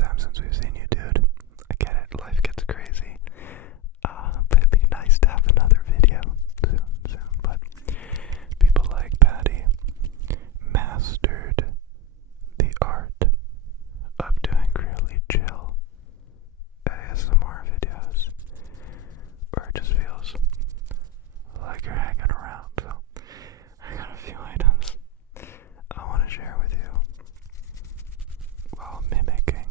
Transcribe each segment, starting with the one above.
long time since we've seen you, dude. I get it, life gets crazy. But it'd be nice to have another video soon. But people like Patty mastered the art of doing really chill ASMR videos where it just feels like you're hanging around. So I got a few items I want to share with you while mimicking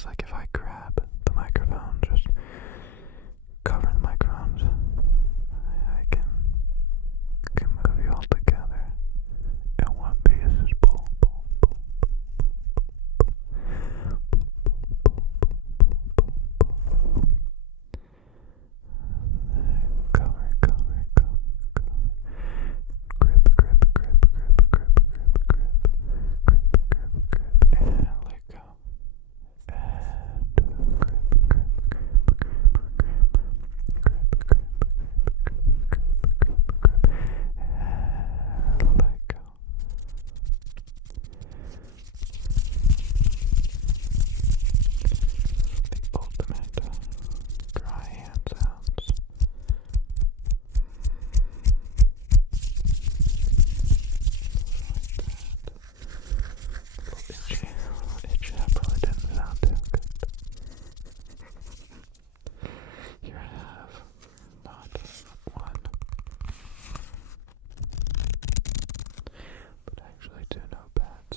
nice, like if I grab the microphone, just cover the microphones, I can move you all together in one piece. Just pull, pull, pull, pull, pull. Cover, cover, cover, cover. Grip, grip, grip, grip, grip, grip, grip, grip, grip, grip, and let go. And grip, grip, grip, grip, grip, grip, grip, grip, grip, and let go. The ultimate dry hand sounds. Itchy, that probably didn't sound too good. Here I have not one, but actually two notepads.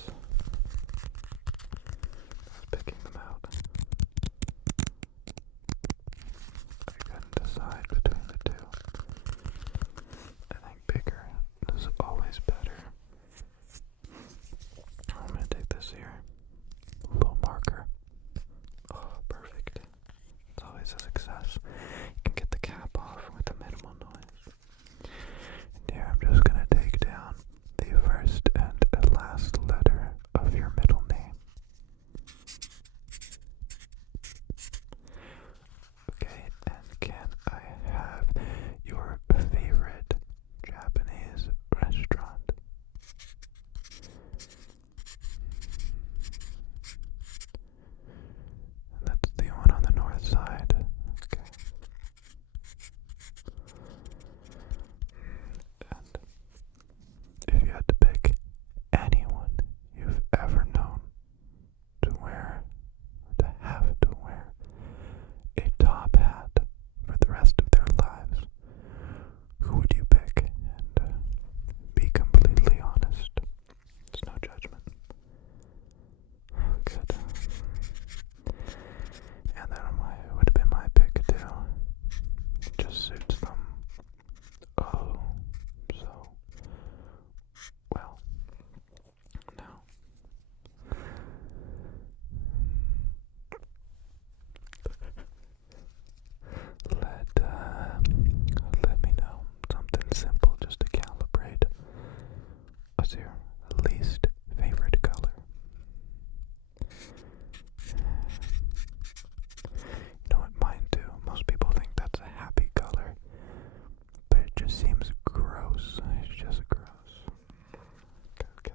I was picking them out. I couldn't decide between the two. I think bigger is always better. I'm gonna take this here. Little marker. Oh, perfect. It's always a success. You can get the cap off with a minimal noise. And here I'm just gonna take down the first and last letter of your middle name. Okay, and can I have your favorite Japanese restaurant? And that's the one on the north side. Okay. And if you had to pick anyone you've ever known to wear, to have to wear a top hat for the rest of their lives, who would you pick? And be completely honest. It's no judgment. Good. And then it would have been my pick too. It just suits them. Oh, so well. Now, let me know something simple just to calibrate. What's your least favorite color? You know what, mine too. Most people think that's a happy color, but it just seems gross. It's just gross. Okay.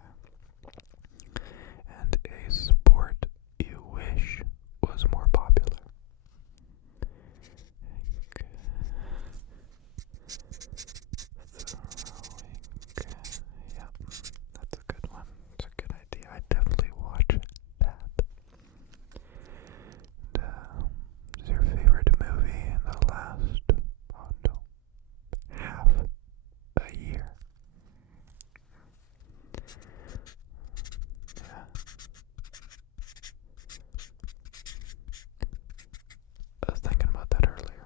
And a sport you wish was more popular. Okay. Throwing. Yep, that's a good one. It's a good idea. I'd definitely watch that. And, is your favorite movie in the last, half a year? Yeah. I was thinking about that earlier.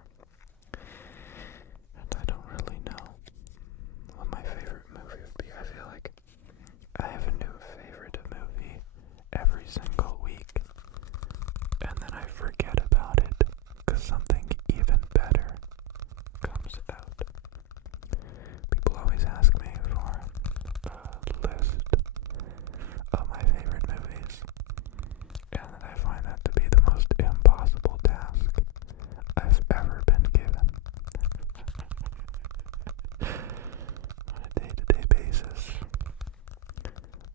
And I don't really know what my favorite movie would be. I feel like I have a new favorite movie every single week, and then I forget about it because something even better comes out. People always ask me for a list of my favorite movies, and I find that to be the most impossible task I've ever been given. On a day-to-day basis,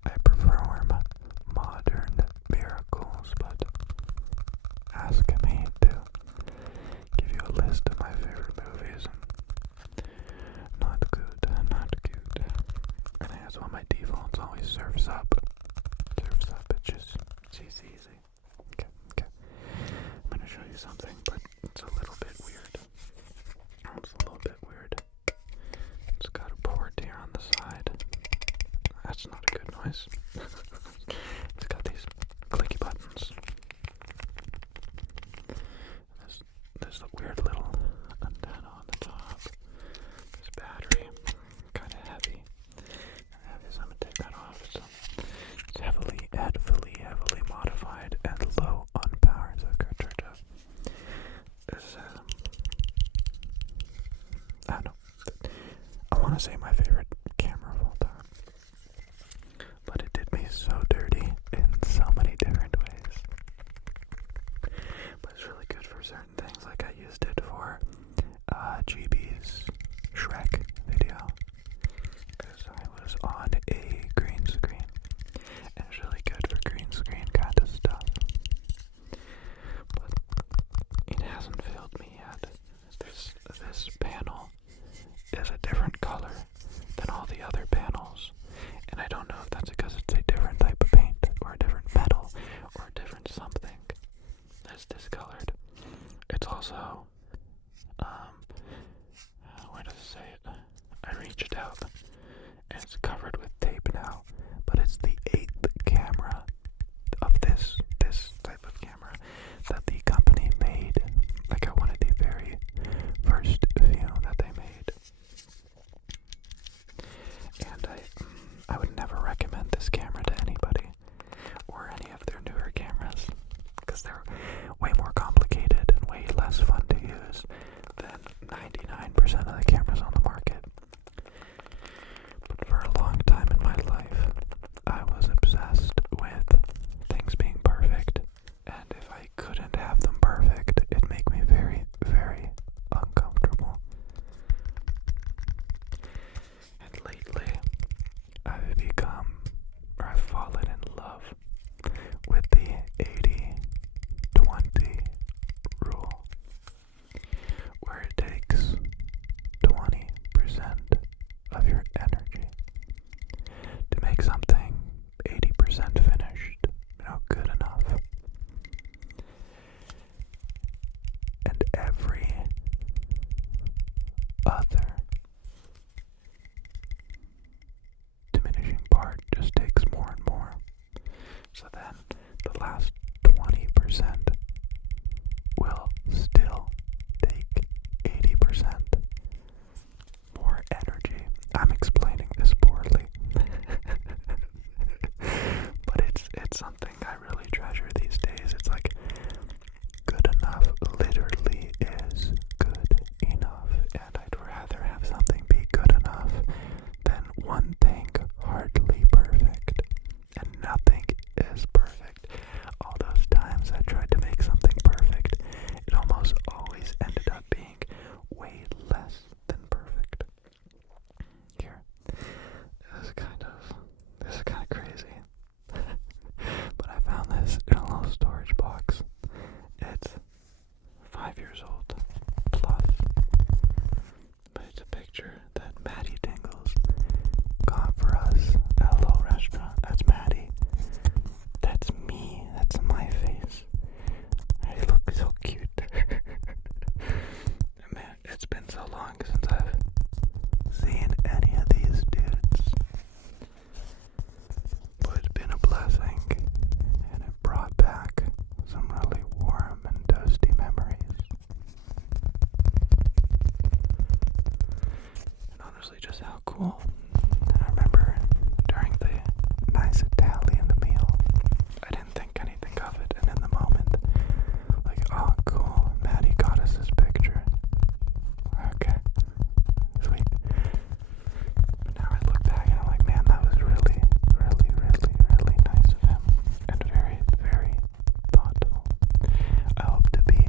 I perform modern miracles, but ask me to give you a list of my favorite movies. Not good, not good. And that's why my defaults always surfs up. It's easy. Okay. I'm gonna show you something, but it's a little bit weird. It's got a port here on the side. That's not a good noise. It's got these clicky buttons. want to say my favorite camera of all time. But it did me so dirty in so many different ways. But it's really good for certain things. Like I used it for GB's Shrek video. Because I was on a green screen. And it's really good for green screen kind of stuff. But it hasn't failed me yet. This panel is a different color than all the other panels, and I don't know if that's because it's a different type of paint or a different metal or a different something that's discolored. It's also where does it say it? I reached out and it's covered with tape now, but it's the 8th camera of this type of camera that the company made. Like I wanted the very first few that they made. And I would never recommend this camera to anybody or any of their newer cameras because they're way more complicated and way less fun to use than 99% of the cameras on the market. But for a long time in my life, I was obsessed with things being perfect, and if I couldn't have them perfect, it'd make me very, very uncomfortable. And lately, I've fallen in love with the 80-20 rule, where it takes 20% of your energy to make something 80% finished, good enough. And every other diminishing part just takes more and more. So then the last 20% will still take 80% more energy. I'm explaining this poorly. But it's something I really treasure these days. It's like good enough literally is good enough, and I'd rather have something be good enough than one thing hardly perfect, and nothing is perfect. All those times I tried to make something perfect, it almost always ended up being way less than perfect. Here, this is kind of crazy. But I found this in a little storage box. It's 5 years old plus, but it's a picture that Maddie Tingles got for us at a little restaurant. That's Maddie. That's me. That's my face. I look so cute. Man, it's been so long since I've seen any of these dudes. But it's been a blessing, and it brought back some really warm and toasty memories. And honestly, just how cool. I remember during the nice Italian meal, I didn't think anything of it, and in the moment, like, oh cool, Maddie got us this picture. Okay, sweet. But now I look back and I'm like, man, that was really, really, really, really nice of him, and very, very thoughtful. I hope to be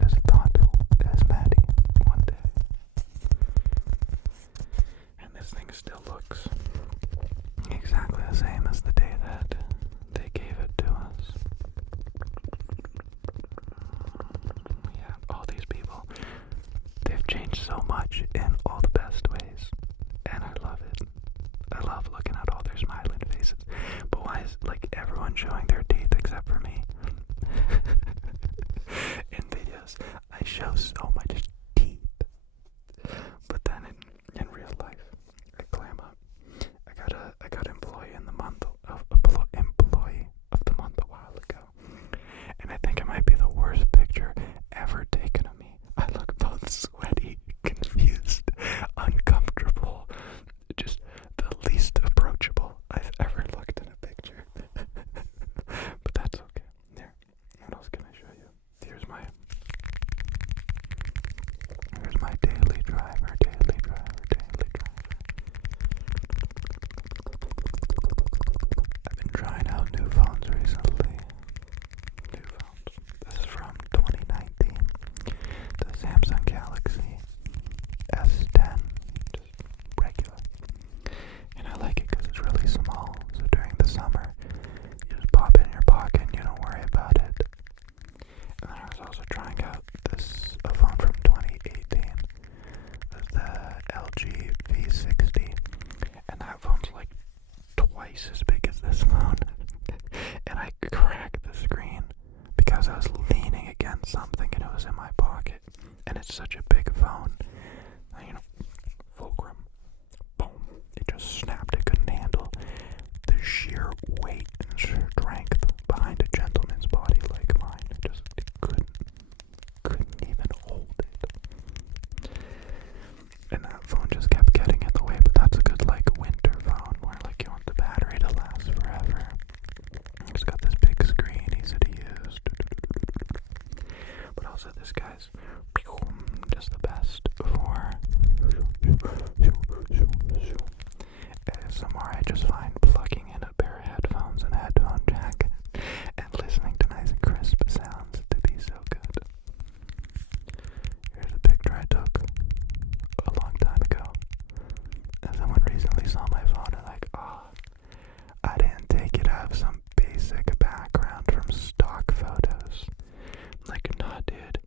as thoughtful as Maddie one day. And this thing still looks exactly the same as the day that they gave it to us. Yeah, all these people, they've changed so much in all the best ways, and I love it. I love looking at all their smiling faces. But why is everyone showing their teeth except for me? In videos, I show so much teeth, but then in real life, I clam up. I got employee of the month a while ago, and I think it might be the worst picture ever taken of me. I look both sweaty, confused, uncomfortable, just the least approachable I've ever looked in a picture. But that's okay. There. What else can I show you? Here's my against something and it was in my pocket. And it's such a big phone. You know, fulcrum. Boom. It just snapped. It couldn't handle the sheer weight and strength behind a gentleman's body like mine. It couldn't even hold it. And that phone just kept getting in the way, but that's a good, like, winter phone where, like, you want the battery to last forever. It's got this big screen, easy to use. But also this guy's just the best for ASMR. I just find plugging in a pair of headphones and a headphone jack and listening to nice crisp sounds to be so good. Here's a picture I took a long time ago. And someone recently saw my phone and like, oh, I didn't take it out of some basic background from stock photos. I'm like, nah, dude.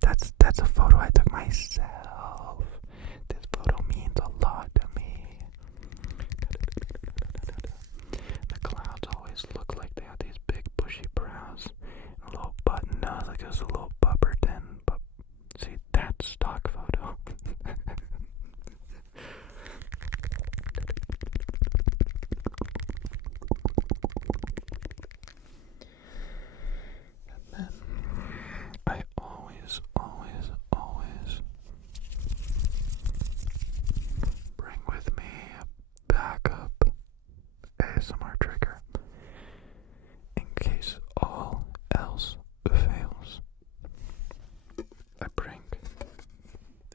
That's a photo I took myself. This photo means a lot to me. The clouds always look like they have these big bushy brows and a little button nose, like it was a little Bubberton. But see, that's stock photo. And then I always bring with me a backup ASMR trigger in case all else fails. I bring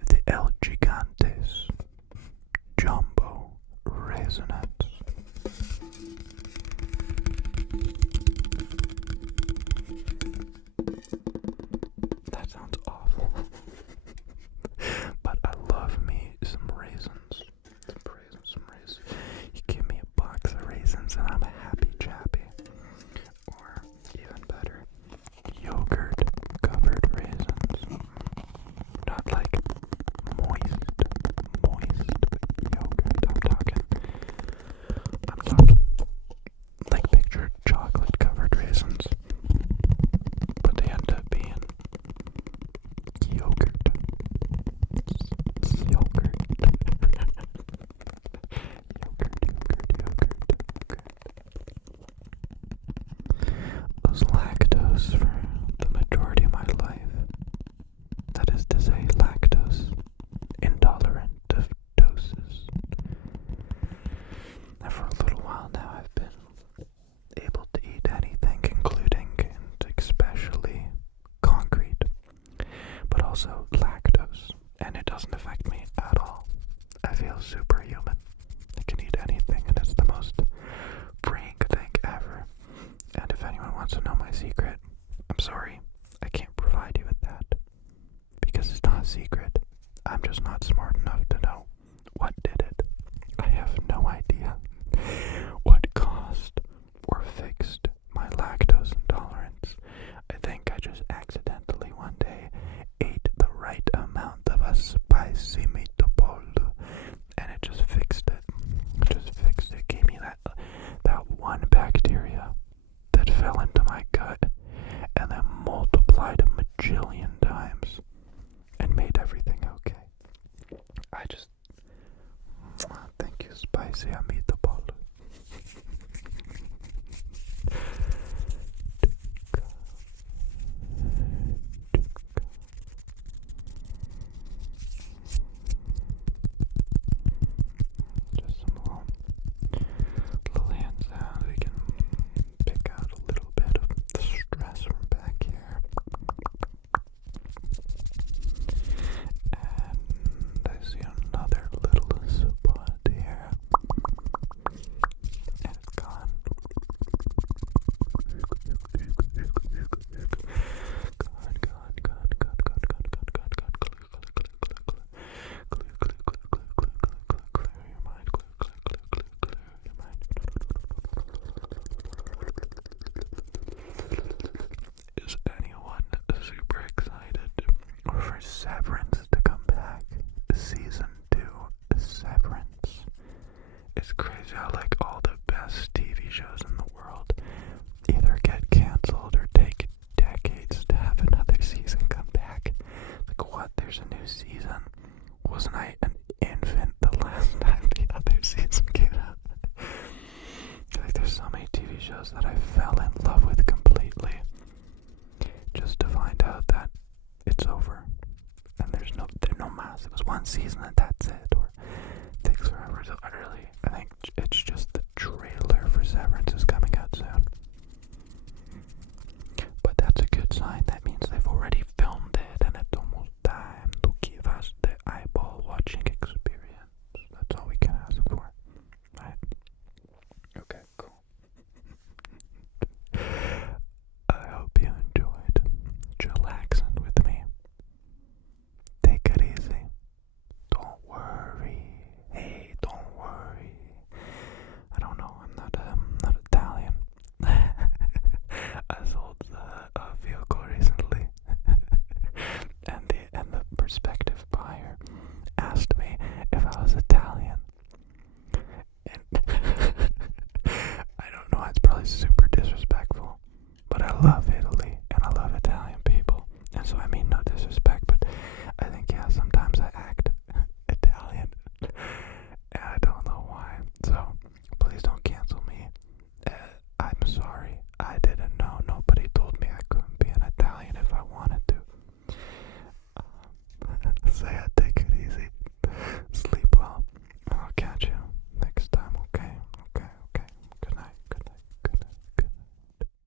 the El Gigantes Jumbo Raisinets. That sounds awful. But I love me some raisins. Some raisins. You give me a box of raisins and I'm a happy chappy. Or even better, yogurt covered raisins. Not like moist yogurt. I'm talking like picture chocolate covered raisins. But they end up being yogurt. Yogurt. Was lactose for the majority of my life. That is to say, lactose intolerant of doses. And for a little while now, I've been able to eat anything, including and especially concrete, but also lactose, and it doesn't affect me at all. I feel superhuman. I can eat anything, and it's the most freeing thing ever. And if anyone wants to know my secret, I'm sorry, I can't provide you with that. Because it's not a secret. I'm just not smart enough to know what did it. I have no idea what caused or fixed my lactose intolerance. I think I just accidentally one day ate the right amount of a spicy meatball, and it just fixed it. It gave me that one bacteria that fell into my gut and then multiplied a majillion times and made everything okay. I just thank you, spicy meatball. Just some little hand sounds. We can pick out a little bit of the stress from back here. And I see another little spot here. And it's gone. Clear your mind. Is anyone super excited for Severance to come back? Season 2, Severance. It's crazy how like all the best TV shows in the world either get canceled or take decades to have another just one season and that's it, or takes forever. So I think it's just the trailer for Severance is coming out soon. But that's a good sign. That means they've already filmed it and it's almost time to give us the eyeball watching experience. That's all we can ask for, right? Okay, cool. I hope you enjoyed chillaxing with me. Take it easy. Don't worry. Hey, don't worry. I don't know. I'm not Italian. I sold a vehicle recently, and the perspective